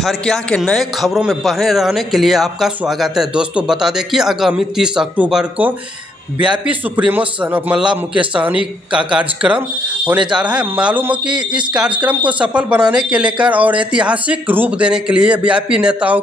फरकिया के नए खबरों में बने रहने के लिए आपका स्वागत है। दोस्तों बता दें कि आगामी 30 अक्टूबर को वीआईपी सुप्रीमो सन ऑफ मल्ला मुकेश सहनी का कार्यक्रम होने जा रहा है। मालूम हो कि इस कार्यक्रम को सफल बनाने के लेकर और ऐतिहासिक रूप देने के लिए वीआईपी नेताओं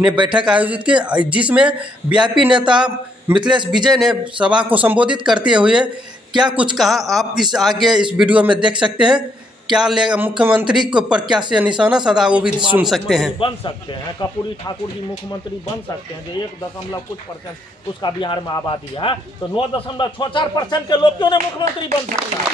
ने बैठक आयोजित की, जिसमें वीआईपी नेता मिथिलेश विजय ने सभा को संबोधित करते हुए क्या कुछ कहा, आप आगे इस वीडियो में देख सकते हैं। क्या लेगा मुख्यमंत्री को पर क्या से निशाना सदा, वो भी सुन सकते हैं। बन सकते हैं कर्पूरी ठाकुर जी मुख्यमंत्री बन सकते हैं। जो 1.कुछ% उसका बिहार में आबादी है, तो 9.64% के लोग क्यों नहीं मुख्यमंत्री बन सकते हैं।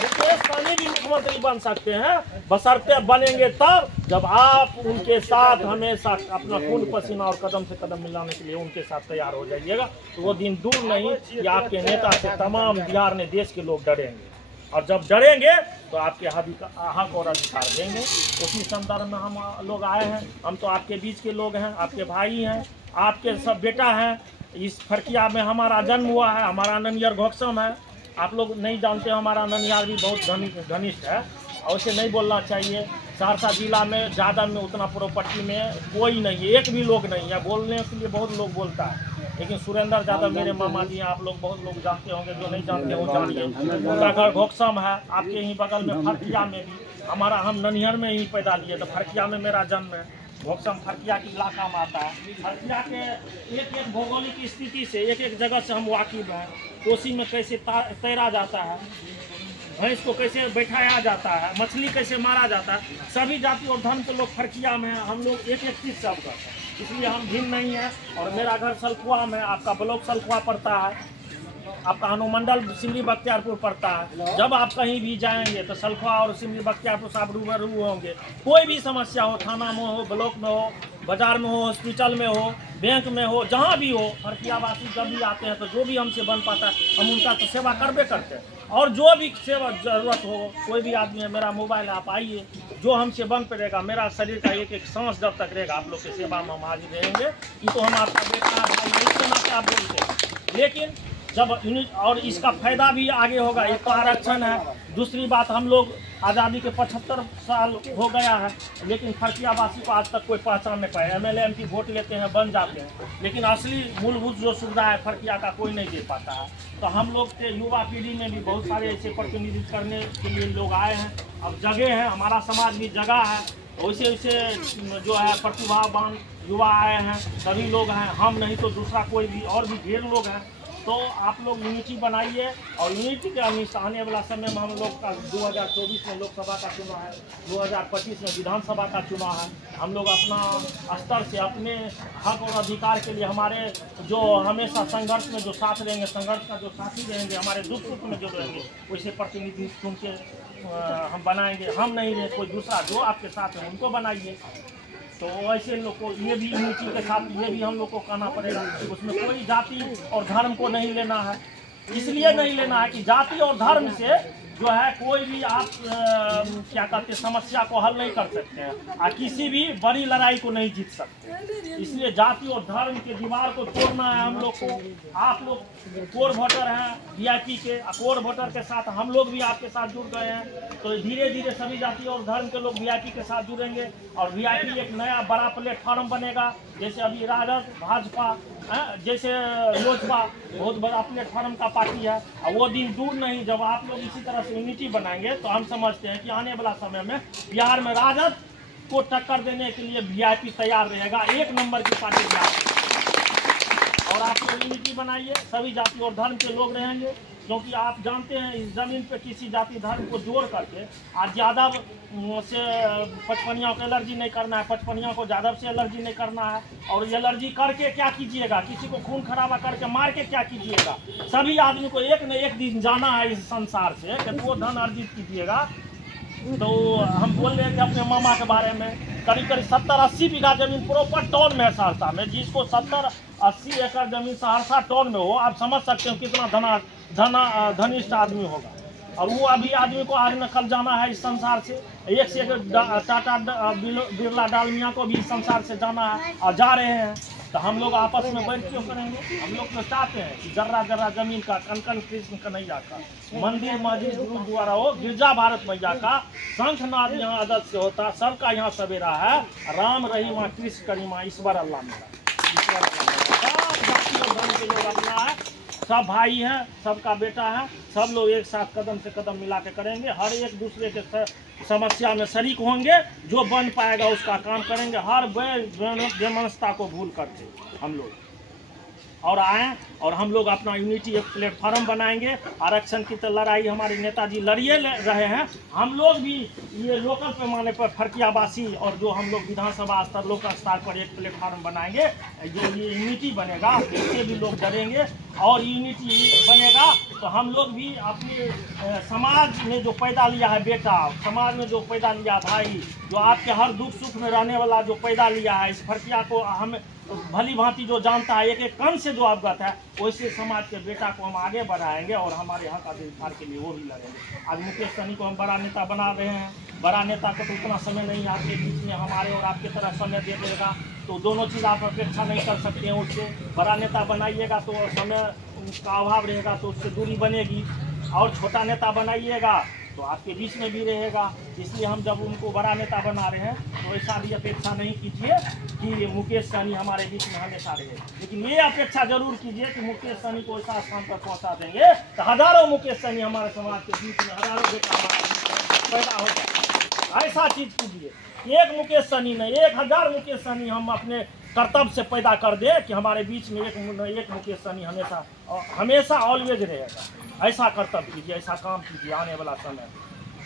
मुकेश सहनी भी मुख्यमंत्री बन सकते हैं, बशर्ते बनेंगे तब जब आप उनके साथ हमेशा अपना खून पसीना और कदम से कदम मिलाने के लिए उनके साथ तैयार हो जाइएगा। तो वो दिन दूर नहीं कि आपके नेता से तमाम बिहार ने देश के लोग डरेंगे, और जब डरेंगे तो आपके हक और अधिकार देंगे। उसी संदर्भ में हम लोग आए हैं। हम तो आपके बीच के लोग हैं, आपके भाई हैं, आपके सब बेटा हैं। इस फरकिया में हमारा जन्म हुआ है, हमारा ननियर घोकसम है। आप लोग नहीं जानते, हमारा ननियार भी बहुत घनिष्ठ है, और उसे नहीं बोलना चाहिए। सहरसा जिला में ज़्यादा में उतना प्रॉपर्टी में कोई नहीं है, एक भी लोग नहीं है। बोलने के लिए बहुत लोग बोलता है, लेकिन सुरेंद्र यादव मेरे मामा जी हैं। आप लोग बहुत लोग जानते होंगे, जो नहीं जानते वो जानिए। उनका घर घोकसम है, आपके ही बगल में फरकिया में भी हम ननिहर में ही पैदा लिए, तो फरकिया में मेरा जन्म है। घोकसम फरकिया के इलाका में आता है। फरकिया के एक भौगोलिक स्थिति से एक जगह से हम वाकिफ हैं। कोसी में कैसे तैरा जाता है, भैंस को कैसे बैठाया जाता है, मछली कैसे मारा जाता है, सभी जाति और धर्म के लोग फरकिया में हैं। हम लोग एक चीज़ सब करते हैं, इसलिए हम भिन्न नहीं है। और मेरा घर सलखुआ में, आपका ब्लॉक सलखुआ पड़ता है, आपका अनुमंडल सिमरी बख्तियारपुर पड़ता है। जब आप कहीं भी जाएंगे तो सलखुआ और सिमरी बख्तियारपुर से आप रूबरू होंगे। कोई भी समस्या हो, थाना में हो, ब्लॉक में हो, बाजार में हो, हॉस्पिटल में हो, बैंक में हो, जहाँ भी हो, फरकियावासी जब भी आते हैं तो जो भी हमसे बन पाता है हम उनका तो सेवा करबे करते हैं। और जो भी सेवा जरूरत हो, कोई भी आदमी है, मेरा मोबाइल आप आइए, जो हमसे बन पड़ेगा। मेरा शरीर का एक सांस जब तक रहेगा आप लोग की सेवा में हम हाजिर रहेंगे। ये तो हम आपका बेटा भाई नहीं सुना क्या बोलते हैं, लेकिन जब यूनिट और इसका फायदा भी आगे होगा। एक तो आरक्षण है, दूसरी बात हम लोग आज़ादी के 75 साल हो गया है, लेकिन फरकियावासी को आज तक कोई पहचान नहीं पाया। एमएलए एमपी वोट लेते हैं, बन जाते हैं, लेकिन असली मूलभूत जो सुविधा है फरकिया का कोई नहीं दे पाता है। तो हम लोग के युवा पीढ़ी में भी बहुत सारे ऐसे प्रतिनिधित्व करने के लिए लोग आए हैं। अब जगह है, हमारा समाज भी जगह है, वैसे वैसे जो है प्रतिभावान युवा आए हैं, सभी लोग हैं। हम नहीं तो दूसरा कोई भी और भी ढेर लोग हैं। तो आप लोग यूनिटी बनाइए, और यूनिटी के अनुसार आने वाला समय में हम लोग का 2024 में लोकसभा का चुनाव है, 2025 में विधानसभा का चुनाव है। हम लोग अपना स्तर से अपने हक और अधिकार के लिए हमारे जो हमेशा संघर्ष में जो साथ रहेंगे, संघर्ष का जो साथी रहेंगे, हमारे दुख सुख में जो रहेंगे, वैसे प्रतिनिधि चुन के हम बनाएंगे। हम नहीं रहे, कोई दूसरा जो आपके साथ है उनको बनाइए। तो ऐसे लोग को ये भी यूनिटी के साथ ये भी हम लोग को कहना पड़ेगा। उसमें कोई जाति और धर्म को नहीं लेना है। इसलिए नहीं लेना है कि जाति और धर्म से जो है कोई भी आप क्या कहते हैं समस्या को हल नहीं कर सकते हैं, और किसी भी बड़ी लड़ाई को नहीं जीत सकते। इसलिए जाति और धर्म के दीवार को तोड़ना है हम लोग को। आप लोग कोर वोटर हैं वीआईपी के, कोर वोटर के साथ हम लोग भी आपके साथ जुड़ गए हैं। तो धीरे धीरे सभी जाति और धर्म के लोग वीआईपी के साथ जुड़ेंगे, और वीआईपी एक नया बड़ा प्लेटफॉर्म बनेगा। जैसे अभी राजद, भाजपा, जैसे लोजपा बहुत बड़ा प्लेटफॉर्म का पार्टी है। और वो दिन दूर नहीं जब आप लोग इसी तरह से यूनिटी बनाएंगे, तो हम समझते हैं कि आने वाला समय में बिहार में राजद को टक्कर देने के लिए वीआईपी तैयार रहेगा। एक नंबर की पार्टी बिहार। और आप लोग यूनिटी बनाइए, सभी जाति और धर्म के लोग रहेंगे, क्योंकि आप जानते हैं इस ज़मीन पे किसी जाति धर्म को जोड़ करके आज यादव से पचपनिया को एलर्जी नहीं करना है, पचपनिया को यादव से एलर्जी नहीं करना है। और एलर्जी करके क्या कीजिएगा, किसी को खून खराबा करके मार के क्या कीजिएगा। सभी आदमी को एक न एक दिन जाना है इस संसार से, कि वो धन अर्जित कीजिएगा। तो हम बोल रहे थे अपने मामा के बारे में, करीब 70-80 बीघा जमीन प्रॉपर टाउन में है सहरसा में। जिसको 70-80 एकड़ जमीन सहरसा टाउन में हो, आप समझ सकते हो कितना धनिष्ठ आदमी होगा। और वो अभी आदमी को आज न कल जाना है इस संसार से। एक से एक टाटा बिरला डालमिया को भी इस संसार से जाना है, और जा रहे हैं। तो हम लोग आपस में बैठ क्यों करेंगे? हम लोग तो चाहते हैं कि जर्रा जर्रा जमीन का, कन कन कृष्ण कन्हैया का, मंदिर मस्जिद गुरुद्वारा हो, गिरजा भारत मैया का, शंखनाद यहाँ अदद से होता, सबका यहाँ सवेरा है। राम रहीमा कृष्ण करीमा ईश्वर अल्लाह मेरा, सब जाति और धर्म के लोग अपना है, सब भाई हैं, सबका बेटा है, सब लोग एक साथ कदम से कदम मिला के करेंगे। हर एक दूसरे के समस्या में शरीक होंगे, जो बन पाएगा उसका काम करेंगे, हर बेमनस्ता को भूल करके हम लोग और आए। और हम लोग अपना यूनिटी एक प्लेटफॉर्म बनाएंगे। आरक्षण की तो लड़ाई हमारे नेताजी लड़िए रहे हैं, हम लोग भी ये लोकल पैमाने पर फरकियाबासी और जो हम लोग विधानसभा स्तर लोकल स्तर पर एक प्लेटफॉर्म बनाएंगे, जो ये यूनिटी बनेगा इससे भी लोग डरेंगे। और यूनिटी बनेगा तो हम लोग भी अपने समाज में जो पैदा लिया है बेटा, समाज में जो पैदा लिया भाई, जो आपके हर दुख सुख में रहने वाला जो पैदा लिया है, इस फरकिया को हम भली भांति जो जानता है, एक एक कण से जो अवगत है, वैसे समाज के बेटा को हम आगे बढ़ाएंगे और हमारे हक अधिकार के लिए वो भी लड़ेंगे। आज मुकेश सहनी को हम बड़ा नेता बना रहे हैं। बड़ा नेता को तो उतना समय नहीं, आपके बीच में हमारे और आपके तरह समय दे देगा, तो दोनों चीज़ आप अपेक्षा नहीं कर सकते हैं उससे। बड़ा नेता बनाइएगा तो समय का अभाव रहेगा, तो उससे दूरी बनेगी, और छोटा नेता बनाइएगा तो आपके बीच में भी रहेगा। इसलिए हम जब उनको बड़ा नेता बना रहे हैं तो ऐसा भी अपेक्षा नहीं कीजिए कि मुकेश सहनी हमारे बीच में हमेशा रहे, लेकिन ये अपेक्षा जरूर कीजिए कि मुकेश सहनी को ऐसा स्थान पर पहुंचा देंगे तो हजारों मुकेश सहनी हमारे समाज के बीच में, हजारों बेटा हमारे पैदा हो जाए। ऐसा चीज़ कीजिए, एक मुकेश सहनी नहीं, 1000 मुकेश सहनी हम अपने कर्तव्य से पैदा कर दे कि हमारे बीच में एक मुकेश सहनी हमेशा ऑलवेज रहेगा। ऐसा कर्तव्य कीजिए, ऐसा काम कीजिए आने वाला समय।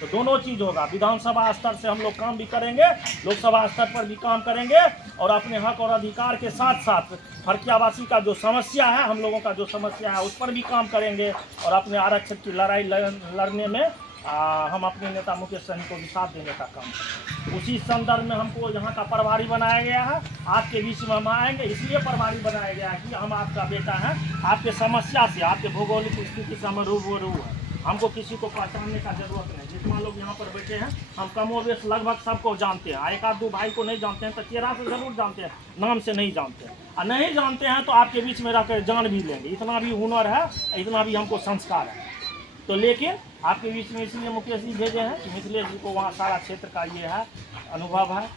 तो दोनों चीज़ होगा, विधानसभा स्तर से हम लोग काम भी करेंगे, लोकसभा स्तर पर भी काम करेंगे, और अपने हक और अधिकार के साथ साथ फरकियाबासी का जो समस्या है, हम लोगों का जो समस्या है उस पर भी काम करेंगे। और अपने आरक्षण की लड़ाई लड़ने में हम अपने नेता मुकेश सहनी को भी साथ देने का काम करेंगे। उसी संदर्भ में हमको यहाँ का प्रभारी बनाया गया है। आपके बीच में हम आएंगे, इसलिए प्रभारी बनाया गया है कि हम आपका बेटा है, आपके समस्या से, आपके भौगोलिक स्थिति से हम रूबरू है, हमको किसी को पहचानने का जरूरत नहीं। जितना लोग यहाँ पर बैठे हैं हम कमोबेश लगभग सबको जानते हैं। एक आध दो भाई को नहीं जानते हैं तो चेहरा से जरूर जानते हैं, नाम से नहीं जानते हैं। और नहीं जानते हैं तो आपके बीच में रहकर जान भी लेंगे, इतना भी हुनर है, इतना भी हमको संस्कार है। तो लेकिन आपके बीच में इसलिए मुकेश जी भेजे हैं कि मिथिलेश जी को वहाँ सारा क्षेत्र का ये है अनुभव है।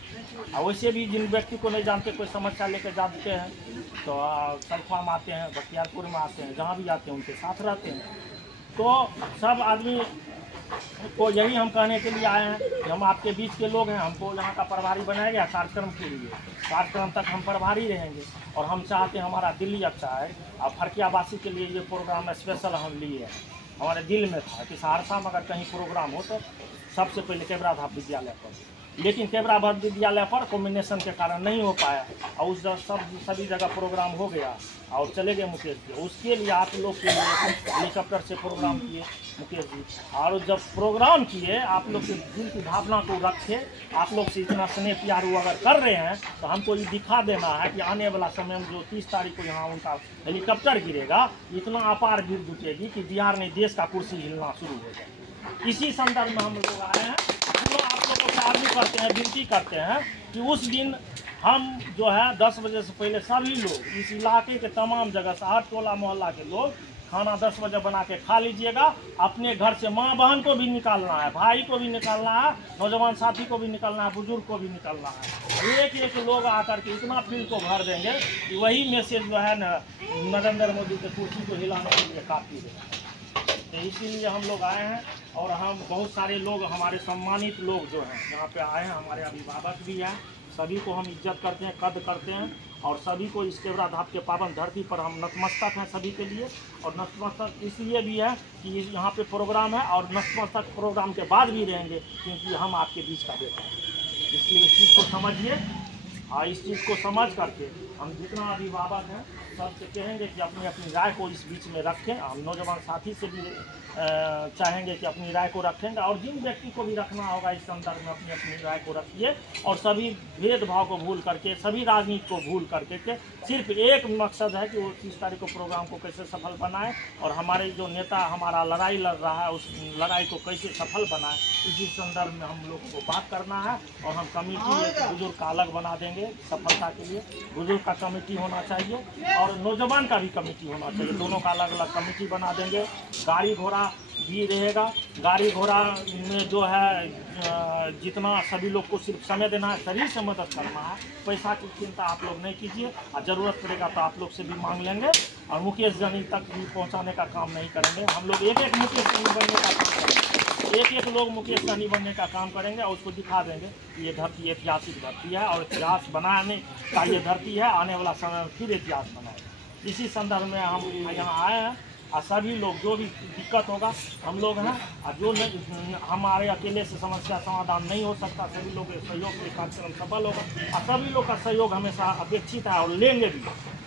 और वैसे भी जिन व्यक्ति को नहीं जानते, कोई समस्या लेकर जाते हैं तो सलखा में आते हैं, बख्तियारपुर में आते हैं, जहाँ भी आते हैं उनके साथ रहते हैं। तो सब आदमी को यही हम कहने के लिए आए हैं कि हम आपके बीच के लोग हैं, हमको यहाँ का प्रभारी बनाया गया कार्यक्रम के लिए, कार्यक्रम तक हम प्रभारी रहेंगे। और हम चाहते हैं हमारा दिल्ली अच्छा है, और फरकियाबासी के लिए ये प्रोग्राम स्पेशल हम लिए हैं। हमारे दिल में था कि सहरसा में अगर कहीं प्रोग्राम हो तो सबसे पहले केवराधाप विद्यालय पर, लेकिन केवराधाप विद्यालय पर कॉम्बिनेशन के कारण नहीं हो पाया, और उस सभी जगह प्रोग्राम हो गया और चले गए मुकेश जी। उसके लिए आप लोग के लिए हेलीकॉप्टर से प्रोग्राम किए मुकेश जी, और जब प्रोग्राम किए आप लोग के दिल की भावना को रखे, आप लोग से इतना स्नेह प्यार अगर कर रहे हैं तो हमको ये दिखा देना है कि आने वाला समय में जो 30 तारीख को यहाँ उनका हेलीकॉप्टर गिरेगा, इतना अपार भीड़ जुटेगी कि बिहार में देश का कुर्सी हिलना शुरू हो जाए। इसी संदर्भ में हम लोग आए हैं। हम लोग आप लोगों से आर्मी करते हैं, विनती करते हैं कि उस दिन हम जो है 10 बजे से पहले सभी लोग इस इलाके के तमाम जगह से, हर टोला मोहल्ला के लोग खाना 10 बजे बना के खा लीजिएगा। अपने घर से माँ बहन को भी निकालना है, भाई को भी निकालना है, नौजवान साथी को भी निकालना है, बुजुर्ग को भी निकालना है। एक एक लोग आकर के इतना फील्ड को भर देंगे कि वही मैसेज जो है ना नरेंद्र मोदी के कुर्सी को हिलाने के लिए काफ़ी है। तो इसीलिए हम लोग आए हैं, और हम बहुत सारे लोग, हमारे सम्मानित लोग जो हैं यहाँ पे आए हैं, हमारे अभिभावक भी हैं, सभी को हम इज्जत करते हैं, कद्र करते हैं, और सभी को इस केवराधाप के पावन धरती पर हम नतमस्तक हैं सभी के लिए। और नतमस्तक इसलिए भी है कि यहाँ पे प्रोग्राम है, और नतमस्तक प्रोग्राम के बाद भी रहेंगे क्योंकि हम आपके बीच का बेटा हैं। इसलिए इस चीज़ को समझिए, और इस चीज़ को समझ करके हम जितना अभिभावक हैं सबसे कहेंगे कि अपनी अपनी राय को इस बीच में रखें। हम नौजवान साथी से भी चाहेंगे कि अपनी राय को रखेंगे, और जिन व्यक्ति को भी रखना होगा इस संदर्भ में अपनी अपनी राय को रखिए। और सभी भेदभाव को भूल करके, सभी राजनीति को भूल करके के सिर्फ एक मकसद है कि वो 30 तारीख को प्रोग्राम को कैसे सफल बनाए, और हमारे जो नेता हमारा लड़ाई लड़ रहा है उस लड़ाई को कैसे सफल बनाए, इसी संदर्भ में हम लोगों को बात करना है। और हम कमेटी बुजुर्ग का अलग बना देंगे। देंगे सफलता के लिए। बुजुर्ग का कमेटी होना चाहिए और नौजवान का भी कमेटी होना चाहिए, दोनों का अलग अलग कमेटी बना देंगे। गाड़ी घोड़ा भी रहेगा। गाड़ी घोड़ा में जो है जितना सभी लोग को सिर्फ समय देना है, शरीर से मदद करना है, पैसा की चिंता आप लोग नहीं कीजिए। और ज़रूरत पड़ेगा तो आप लोग से भी मांग लेंगे और मुकेश सहनी तक भी पहुंचाने का काम नहीं करेंगे। हम लोग एक एक मुकेश सहनी बनने का काम करेंगे, एक एक लोग मुकेश सहनी बनने का काम करेंगे और उसको दिखा देंगे कि ये धरती ऐतिहासिक धरती है और इतिहास बनाने का ये धरती है। आने वाला समय में फिर इतिहास बनाएगा। इसी संदर्भ में हम यहाँ आए हैं और सभी लोग जो भी दिक्कत होगा हम लोग हैं, और जो हमारे अकेले से समस्या समाधान नहीं हो सकता, सभी लोग के सहयोग से कार्यक्रम सफल होगा और सभी लोग का सहयोग हमेशा अपेक्षित है और लेंगे भी।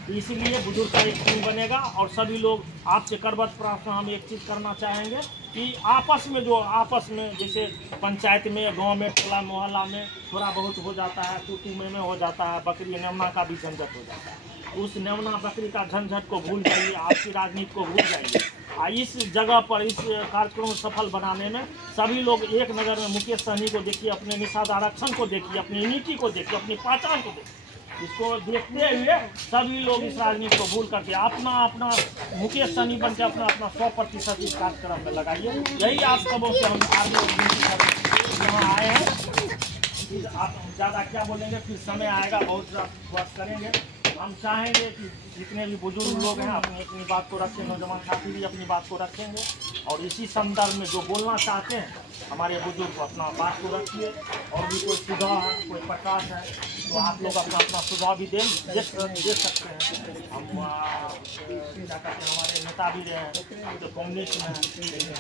तो इसीलिए बुजुर्ग का एक टीम बनेगा और सभी लोग आपसे करबद्ध प्रार्थना हम एक चीज़ करना चाहेंगे कि आपस में जैसे पंचायत में, गांव में, टोला मोहल्ला में थोड़ा बहुत हो जाता है, टूटू में हो जाता है, बकरी नेमना का भी झंझट हो जाता है। उस नेमना बकरी का झंझट को भूल जाइए, आपसी राजनीति को भूल जाइए। इस जगह पर इस कार्यक्रम को सफल बनाने में सभी लोग एक नज़र में मुकेश सहनी को देखिए, अपने निषाद आरक्षण को देखिए, अपनी यूनिटी को देखिए, अपनी पहचान को देखिए। इसको देखते हुए सभी लोग इस राजनीति को भूल करके अपना मुकेश सहनी बन के अपना 100% इस कार्यक्रम में लगाइए। यही आप सबों से हम आगे यहाँ आए हैं। आप ज़्यादा क्या बोलेंगे, फिर समय आएगा बहुत बात करेंगे। हम चाहेंगे कि जितने भी बुजुर्ग लोग हैं अपनी बात को रखें, नौजवान साथी भी अपनी बात को रखेंगे और इसी संदर्भ में जो बोलना चाहते हैं हमारे बुजुर्ग अपना बात को रखिए। और भी कोई सुझाव है, कोई प्रकाश है तो आप लोग अपना सुझाव भी दे सकते हैं। हम क्या कहते हैं, हमारे नेता भी रहे हैं जो कम्युनिस्ट में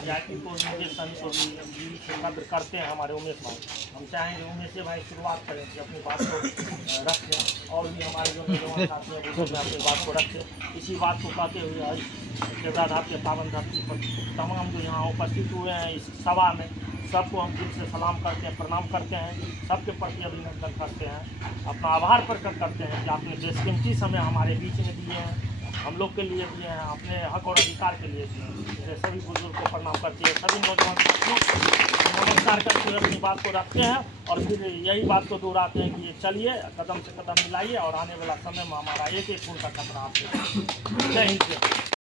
या इनको मुकेश सहनी को भी कद्र करते हैं हमारे उमेश भाई। हम चाहेंगे उमेश भाई शुरुआत करें कि अपनी बात को रखें और भी हमारे जो नौजवान साथी हैं बुजुर्ग अपनी बात को रखें। इसी बात को कहते हुए केदारनाथ के पावन धरती पर तमाम जो यहाँ उपस्थित हुए हैं इस सभा में सबको हम दिल से सलाम करते हैं, प्रणाम करते हैं, सबके प्रति अभिनंदन करते हैं, अपना आभार प्रकट करते हैं कि आपने बेशकीमती समय हमारे बीच में दिए हैं, हम लोग के लिए दिए हैं, अपने हक और अधिकार के लिए दिए हैं। इसलिए सभी बुजुर्ग को प्रणाम करते हैं, सभी नौजवान साथियों नमस्कार करते हुए अपनी बात को रखते हैं और फिर यही बात को दोहराते हैं कि ये चलिए कदम से कदम मिलाइए और आने वाला समय में हमारा एक फूल का खतरा आपसे। जय हिंद।